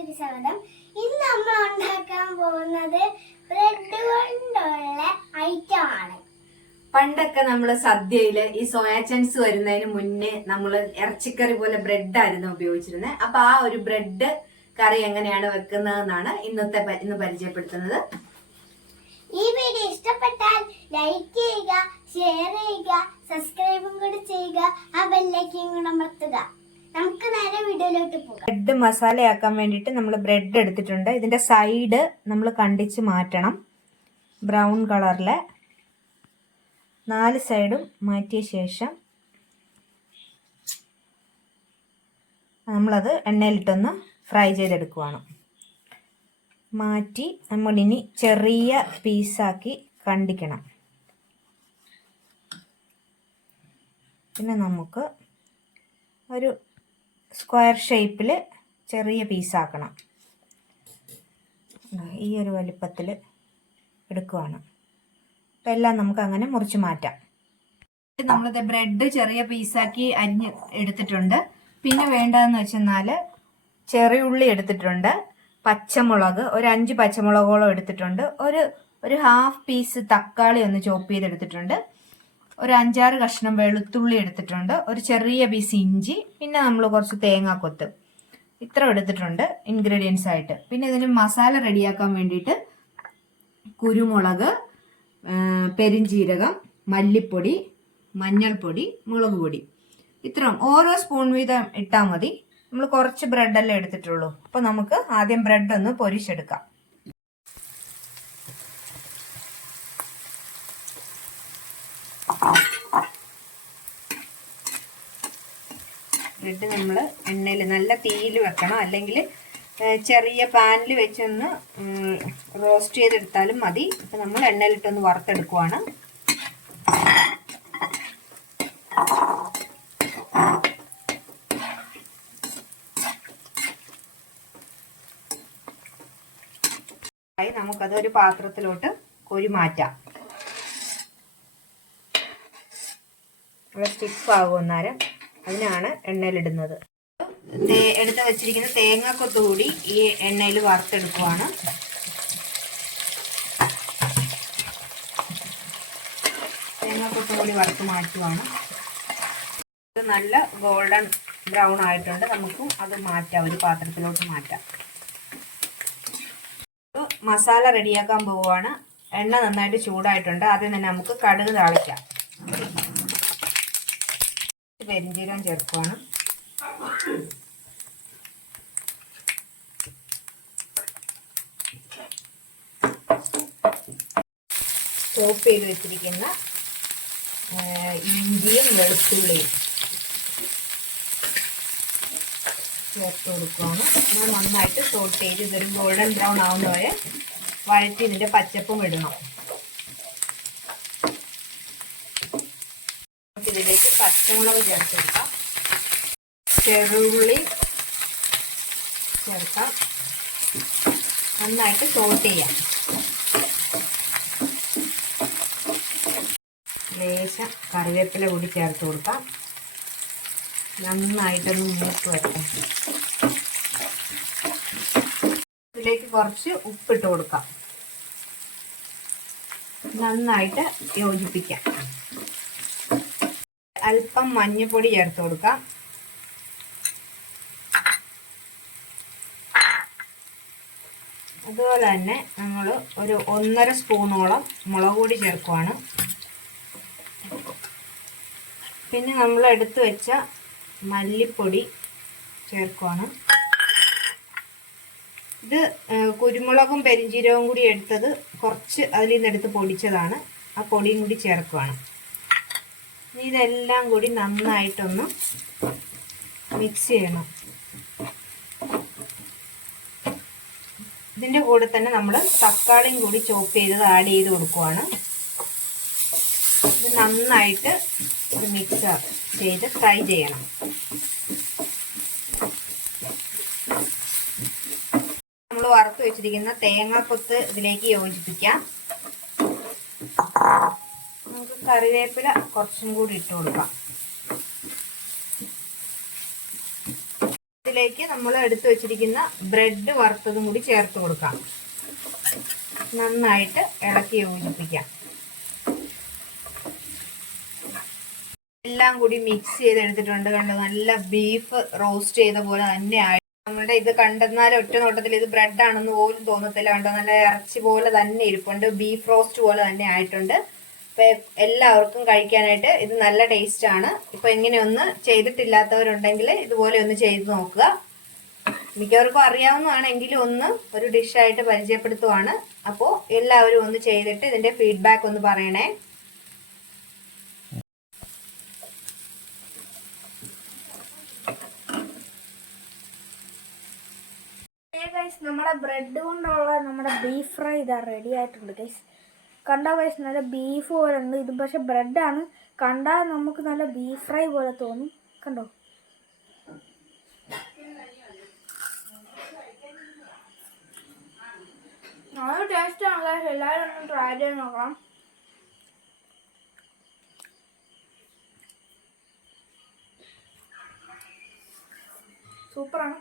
വീഡിയോയിലേക്ക് സ്വാഗതം ഇന്ന് നമ്മൾ ഉണ്ടാക്കാൻ പോകുന്നത് ബ്രെഡ് കൊണ്ടുള്ള ഐറ്റം ആണ്. പണ്ടൊക്കെ നമ്മൾ സദ്യയിൽ ഈ സോയാ ചങ്ക്സ് വരുന്നതിന് മുന്നേ നമ്മൾ ഇറച്ചിക്കറി പോലെ ബ്രെഡ് ആയിരുന്നു ഉപയോഗിച്ചിരുന്നത്. അപ്പൊ ആ ഒരു ബ്രെഡ് കറി എങ്ങനെയാണ് വെക്കുന്നതെന്നാണ് ഇന്നത്തെ ഇന്ന് പരിചയപ്പെടുത്തുന്നത്. ഈ വീഡിയോ ഇഷ്ടപ്പെട്ടാൽ ലൈക്ക് ചെയ്യുക ഷെയർ ചെയ്യുക സബ്സ്ക്രൈബും കൂടി ചെയ്യുക ആ ബെല്ലൈക്കും കൂടെ അമർത്തുക. നമുക്ക് നേരെ വീഡിയോയിലോട്ട് പോകാം. ബ്രെഡ് മസാലയാക്കാൻ വേണ്ടിയിട്ട് നമ്മൾ ബ്രെഡ് എടുത്തിട്ടുണ്ട്. ഇതിന്റെ സൈഡ് നമ്മൾ കണ്ടിച്ച് മാറ്റണം. ബ്രൗൺ കളറിലെ നാല് സൈഡും മാറ്റിയ ശേഷം നമ്മളത് എണ്ണയിലിട്ടൊന്ന് ഫ്രൈ ചെയ്തെടുക്കുവാണ്. മാറ്റി നമ്മളിനി ചെറിയ പീസാക്കി കണ്ടിക്കണം. പിന്നെ നമുക്ക് ഒരു സ്ക്വയർ ഷേപ്പിൽ ചെറിയ പീസാക്കണം. ഈ ഒരു വലിപ്പത്തിൽ എടുക്കുവാണ്. അപ്പം എല്ലാം നമുക്ക് അങ്ങനെ മുറിച്ച് മാറ്റാം. നമ്മളിത് ബ്രെഡ് ചെറിയ പീസാക്കി അരിഞ്ഞ് എടുത്തിട്ടുണ്ട്. പിന്നെ വേണ്ടതെന്ന് വെച്ചെന്നാൽ ചെറിയുള്ളി എടുത്തിട്ടുണ്ട്. പച്ചമുളക് ഒരു അഞ്ച് പച്ചമുളകോളം എടുത്തിട്ടുണ്ട്. ഒരു ഒരു ഹാഫ് പീസ് തക്കാളി ഒന്ന് ചോപ്പ് ചെയ്തെടുത്തിട്ടുണ്ട്. ഒരു അഞ്ചാറ് കഷ്ണം വെളുത്തുള്ളി എടുത്തിട്ടുണ്ട്. ഒരു ചെറിയ പീസ് ഇഞ്ചി പിന്നെ നമ്മൾ കുറച്ച് തേങ്ങാക്കൊത്ത് ഇത്ര എടുത്തിട്ടുണ്ട് ഇൻഗ്രീഡിയൻസ് ആയിട്ട്. പിന്നെ ഇതിന് മസാല റെഡിയാക്കാൻ വേണ്ടിയിട്ട് കുരുമുളക് പെരിഞ്ചീരകം മല്ലിപ്പൊടി മഞ്ഞൾപ്പൊടി മുളക് പൊടി. ഇത്രയും ഓരോ സ്പൂൺ വീതം ഇട്ടാൽ മതി. നമ്മൾ കുറച്ച് ബ്രെഡല്ലേ എടുത്തിട്ടുള്ളൂ. അപ്പോൾ നമുക്ക് ആദ്യം ബ്രെഡ് ഒന്ന് പൊരിച്ചെടുക്കാം. ബ്രെഡ് നമ്മൾ എണ്ണയിൽ നല്ല തീയിൽ വെക്കണം. അല്ലെങ്കിൽ ചെറിയ പാനിൽ വെച്ചൊന്ന് റോസ്റ്റ് ചെയ്തെടുത്താലും മതി. ഇപ്പം നമ്മൾ എണ്ണയിലിട്ടൊന്ന് വറുത്തെടുക്കുവാണ്. നമുക്കത് ഒരു പാത്രത്തിലോട്ട് കോരി മാറ്റാം. സ്റ്റിഫ് ആകും അന്നേരം. അതിനാണ് എണ്ണയിലിടുന്നത്. എടുത്ത് വെച്ചിരിക്കുന്ന തേങ്ങാക്കൊത്ത് കൂടി ഈ എണ്ണയിൽ വറുത്തെടുക്കുവാണ്. തേങ്ങ കൂടി വറുത്ത് മാറ്റുവാണ്. ഇത് നല്ല ഗോൾഡൻ ബ്രൗൺ ആയിട്ടുണ്ട്. നമുക്ക് അത് മാറ്റാം. ഒരു പാത്രത്തിലോട്ട് മാറ്റാം. മസാല റെഡിയാക്കാൻ പോവുകയാണ്. എണ്ണ നന്നായിട്ട് ചൂടായിട്ടുണ്ട്. ആദ്യം തന്നെ നമുക്ക് കടുക് താളിക്കാം. പെരിഞ്ചീരകം ചേർക്കുകയാണ് ചോപ്പ് ചെയ്ത് വെച്ചിരിക്കുന്ന ഇഞ്ചിയും വെളുത്തുള്ളിയും. ചേർത്ത് കൊടുക്കുകയാണ് നന്നായിട്ട് സോട്ട് ചെയ്ത് ഇതൊരു ഗോൾഡൻ ബ്രൗൺ ആവുന്ന വരെ വഴറ്റി ഇതിന്റെ പച്ചപ്പും ഇടണം. ഇതിലേക്ക് പച്ചമുളക് ചേർത്ത് കൊടുക്കാം ചെറുള്ളി ചേർക്കാം. നന്നായിട്ട് സോട്ട് ചെയ്യാം. ലേശം കറിവേപ്പില കൂടി ചേർത്ത് കൊടുക്കാം. നന്നായിട്ടൊന്ന് മൂത്ത് വരട്ടെ. ഇതിലേക്ക് കുറച്ച് ഉപ്പിട്ട് കൊടുക്കാം. നന്നായിട്ട് യോജിപ്പിക്കാം. അല്പം മഞ്ഞപ്പൊടി ചേർത്ത് കൊടുക്കാം. അതുപോലെ തന്നെ നമ്മൾ ഒരു ഒന്നര സ്പൂണോളം മുളക് പൊടി ചേർക്കുവാണ്. പിന്നെ നമ്മൾ എടുത്തു വെച്ച മല്ലിപ്പൊടി ചേർക്കുവാണ്. ഇത് കുരുമുളകും പെരിഞ്ചീരകവും കൂടി എടുത്തത് കുറച്ച് അതിൽ നിന്ന് എടുത്ത് പൊടിച്ചതാണ്. ആ പൊടിയും കൂടി ചേർക്കുവാണ്. ഇതെല്ലാം കൂടി നന്നായിട്ടൊന്ന് മിക്സ് ചെയ്യണം. ഇതിന്റെ കൂടെ തന്നെ നമ്മൾ തക്കാളിയും കൂടി ചോപ്പ് ചെയ്തത് ആഡ് ചെയ്ത് കൊടുക്കുവാണ്. ഇത് നന്നായിട്ട് ഒരു മിക്സ് ചെയ്ത് ഫ്രൈ ചെയ്യണം. നമ്മൾ വറുത്ത് വെച്ചിരിക്കുന്ന തേങ്ങാക്കൊത്ത് ഇതിലേക്ക് യോജിപ്പിക്കാം. കറിവേപ്പില കുറച്ചും കൂടി ഇട്ട് കൊടുക്കാം. ഇതിലേക്ക് നമ്മൾ എടുത്തു വെച്ചിരിക്കുന്ന ബ്രെഡ് വറുത്തതും കൂടി ചേർത്ത് കൊടുക്കാം. നന്നായിട്ട് ഇളക്കി യോജിപ്പിക്കാം. എല്ലാം കൂടി മിക്സ് ചെയ്തെടുത്തിട്ടുണ്ട് കണ്ടോ? നല്ല ബീഫ് റോസ്റ്റ് ചെയ്ത പോലെ തന്നെ ആയി. നമ്മുടെ ഇത് കണ്ടെന്നാൽ ഒറ്റ നോട്ടത്തിൽ ഇത് ബ്രെഡ് ആണെന്ന് പോലും തോന്നത്തില്ല കണ്ടോ? നല്ല ഇറച്ചി പോലെ തന്നെ ഇരിപ്പുണ്ട്. ബീഫ് റോസ്റ്റ് പോലെ തന്നെ ആയിട്ടുണ്ട്. അപ്പൊ എല്ലാവർക്കും കഴിക്കാനായിട്ട് ഇത് നല്ല ടേസ്റ്റ് ആണ്. ഇപ്പൊ ഇങ്ങനെയൊന്ന് ചെയ്തിട്ടില്ലാത്തവരുണ്ടെങ്കിൽ ഇതുപോലെ ഒന്ന് ചെയ്ത് നോക്കുക. മിക്കവർക്കും അറിയാവുന്നതാണെങ്കിലും ഒന്ന് ഒരു ഡിഷായിട്ട് പരിചയപ്പെടുത്തുവാണ്. അപ്പോൾ എല്ലാവരും ഒന്ന് ചെയ്തിട്ട് ഇതിന്റെ ഫീഡ്ബാക്ക് ഒന്ന് പറയണേ. നമ്മുടെ ബ്രെഡ് കൊണ്ടുള്ള നമ്മുടെ ബീഫ് ഫ്രൈ ഇതാ റെഡി ആയിട്ടുണ്ട് ഗൈസ് കണ്ടോ ഗൈസ് നല്ല ബീഫ് പോലെ ഉണ്ട്. ഇത് പക്ഷെ ബ്രെഡാണ് കണ്ടാൽ നമുക്ക് നല്ല ബീഫ് ഫ്രൈ പോലെ തോന്നും. കണ്ടോ? നല്ല ടേസ്റ്റ് ആണ് എല്ലാവരും ഒന്ന് ട്രൈ ചെയ്ത് നോക്കാം സൂപ്പറാണ്